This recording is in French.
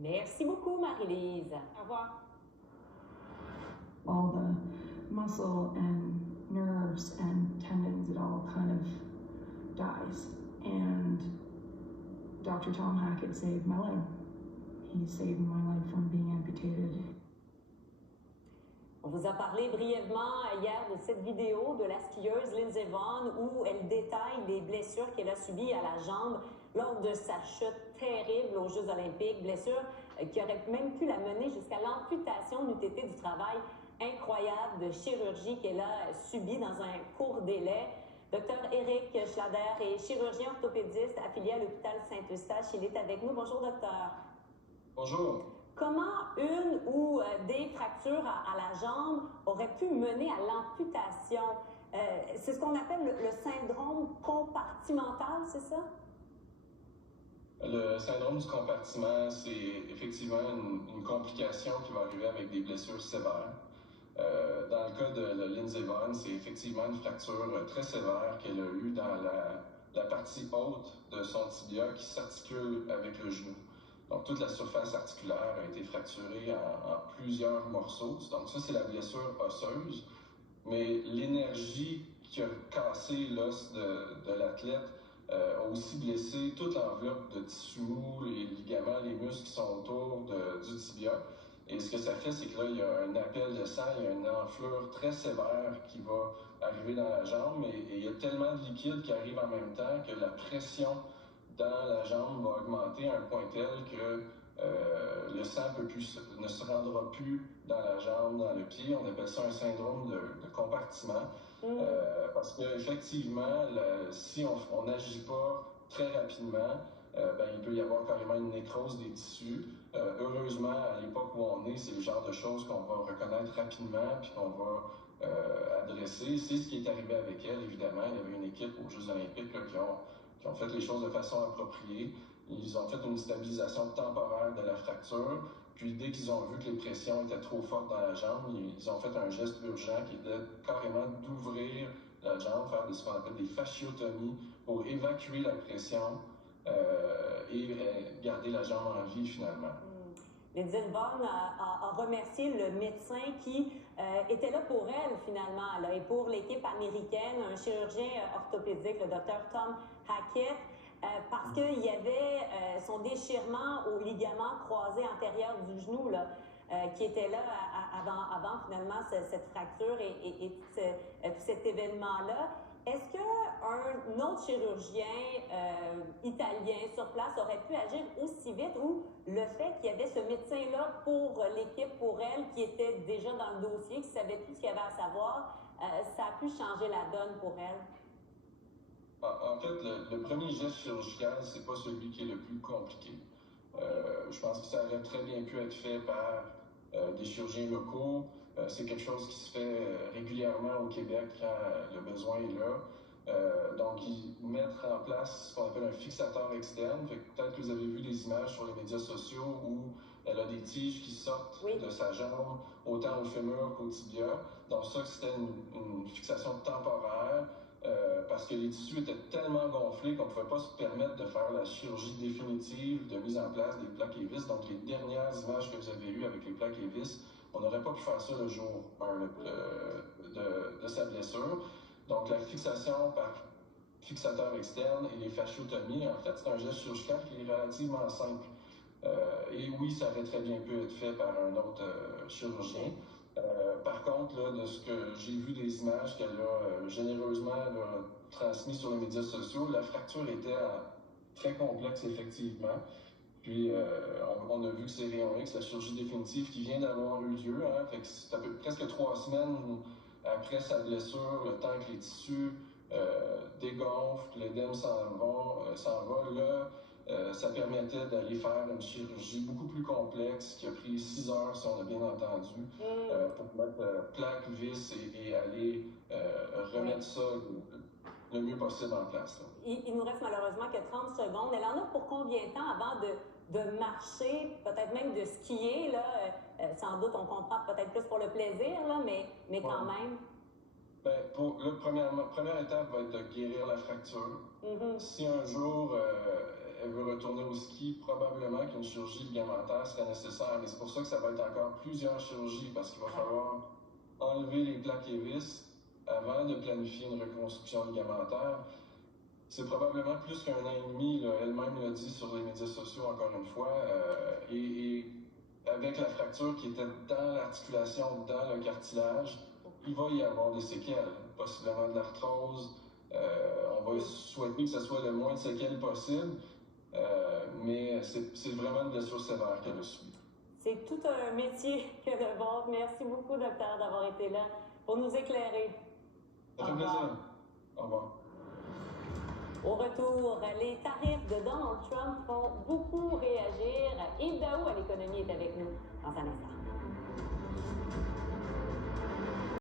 Merci beaucoup, Marie-Lise. Au revoir. All the muscle and nerves and tendons, it all kind of dies. And Dr. Tom Hackett saved my life. He saved my life from being amputated. On vous a parlé brièvement hier de cette vidéo de la skieuse Lindsey Vonn où elle détaille les blessures qu'elle a subies à la jambe lors de sa chute terrible aux Jeux olympiques, blessure qui aurait même pu la mener jusqu'à l'amputation n'eût été du travail incroyable de chirurgie qu'elle a subi dans un court délai. Docteur Éric Schlader est chirurgien orthopédiste affilié à l'hôpital Saint-Eustache. Il est avec nous. Bonjour, docteur. Bonjour. Comment une ou des fractures à la jambe auraient pu mener à l'amputation? C'est ce qu'on appelle le syndrome compartimental, c'est ça? Le syndrome du compartiment, c'est effectivement une complication qui va arriver avec des blessures sévères. Dans le cas de Lindsey Vonn, c'est effectivement une fracture très sévère qu'elle a eue dans la partie haute de son tibia qui s'articule avec le genou. Donc, toute la surface articulaire a été fracturée en plusieurs morceaux. Donc, ça, c'est la blessure osseuse. Mais l'énergie qui a cassé l'os de l'athlète a aussi blessé toute l'enveloppe de tissu mou, les ligaments, les muscles qui sont autour du tibia. Et ce que ça fait, c'est que là, il y a un appel de sang, il y a une enflure très sévère qui va arriver dans la jambe et il y a tellement de liquide qui arrive en même temps que la pression dans la jambe va augmenter à un point tel que le sang ne se rendra plus dans la jambe, dans le pied. On appelle ça un syndrome de compartiment. Parce qu'effectivement, si on n'agit pas très rapidement, il peut y avoir carrément une nécrose des tissus. Heureusement, à l'époque où on est, c'est le genre de choses qu'on va reconnaître rapidement puis qu'on va adresser. C'est ce qui est arrivé avec elle, évidemment. Il y avait une équipe aux Jeux olympiques là, qui ont fait les choses de façon appropriée. Ils ont fait une stabilisation temporaire de la fracture. Puis dès qu'ils ont vu que les pressions étaient trop fortes dans la jambe, ils ont fait un geste urgent qui était carrément d'ouvrir la jambe, faire ce qu'on appelle des fasciotomies pour évacuer la pression et garder la jambe en vie finalement. Lindsey Vonn a remercié le médecin qui était là pour elle finalement là, et pour l'équipe américaine, un chirurgien orthopédique, le docteur Tom Hackett, parce qu'il y avait son déchirement au ligament croisé antérieur du genou là, qui était là avant finalement cette fracture et tout cet événement-là. Est-ce qu'un autre chirurgien italien sur place aurait pu agir aussi vite ou le fait qu'il y avait ce médecin-là pour l'équipe, pour elle, qui était déjà dans le dossier, qui savait tout ce qu'il y avait à savoir, ça a pu changer la donne pour elle? En fait, le premier geste chirurgical, c'est pas celui qui est le plus compliqué. Je pense que ça aurait très bien pu être fait par des chirurgiens locaux. C'est quelque chose qui se fait régulièrement au Québec quand le besoin est là. Donc, ils mettent en place ce qu'on appelle un fixateur externe. Peut-être que vous avez vu des images sur les médias sociaux où elle a des tiges qui sortent de sa jambe, autant au fémur qu'au tibia. Donc ça, c'était une fixation temporaire. Parce que les tissus étaient tellement gonflés qu'on ne pouvait pas se permettre de faire la chirurgie définitive de mise en place des plaques et vis. Donc, les dernières images que vous avez eues avec les plaques et vis, on n'aurait pas pu faire ça le jour 1 de sa blessure. Donc, la fixation par fixateur externe et les fasciotomies, en fait, c'est un geste chirurgical qui est relativement simple. Et oui, ça aurait très bien pu être fait par un autre chirurgien. Par contre, là, de ce que j'ai vu des images qu'elle a généreusement transmises sur les médias sociaux, la fracture était très complexe, effectivement. Puis, on a vu que c'est Rayon X, la chirurgie définitive, qui vient d'avoir eu lieu. Hein, fait que c'est à peu presque 3 semaines après sa blessure, le temps que les tissus dégonflent, l'édème s'en va. Là, ça permettait d'aller faire une chirurgie beaucoup plus complexe qui a pris 6 heures, si on a bien entendu, pour mettre plaque, vis et aller remettre ça le mieux possible en place. Il nous reste malheureusement que 30 secondes. Elle en a pour combien de temps avant de marcher, peut-être même de skier? Là, sans doute, on comprend peut-être plus pour le plaisir, là, mais quand même. Première étape va être de guérir la fracture. Si un jour elle veut retourner au ski, probablement qu'une chirurgie ligamentaire serait nécessaire. Mais c'est pour ça que ça va être encore plusieurs chirurgies, parce qu'il va falloir enlever les plaques et vis avant de planifier une reconstruction ligamentaire. C'est probablement plus qu'un an et demi, là, elle-même l'a dit sur les médias sociaux encore une fois, et avec la fracture qui était dans l'articulation, dans le cartilage, il va y avoir des séquelles, possiblement de l'arthrose. On va souhaiter que ce soit le moins de séquelles possible, mais c'est vraiment une blessure sévère qu'elle a subie. C'est tout un métier que de voir. Merci beaucoup, docteur, d'avoir été là pour nous éclairer. Ça fait plaisir. Au revoir. Au retour, les tarifs de Donald Trump font beaucoup réagir. Yves Daou à l'économie est avec nous dans un instant.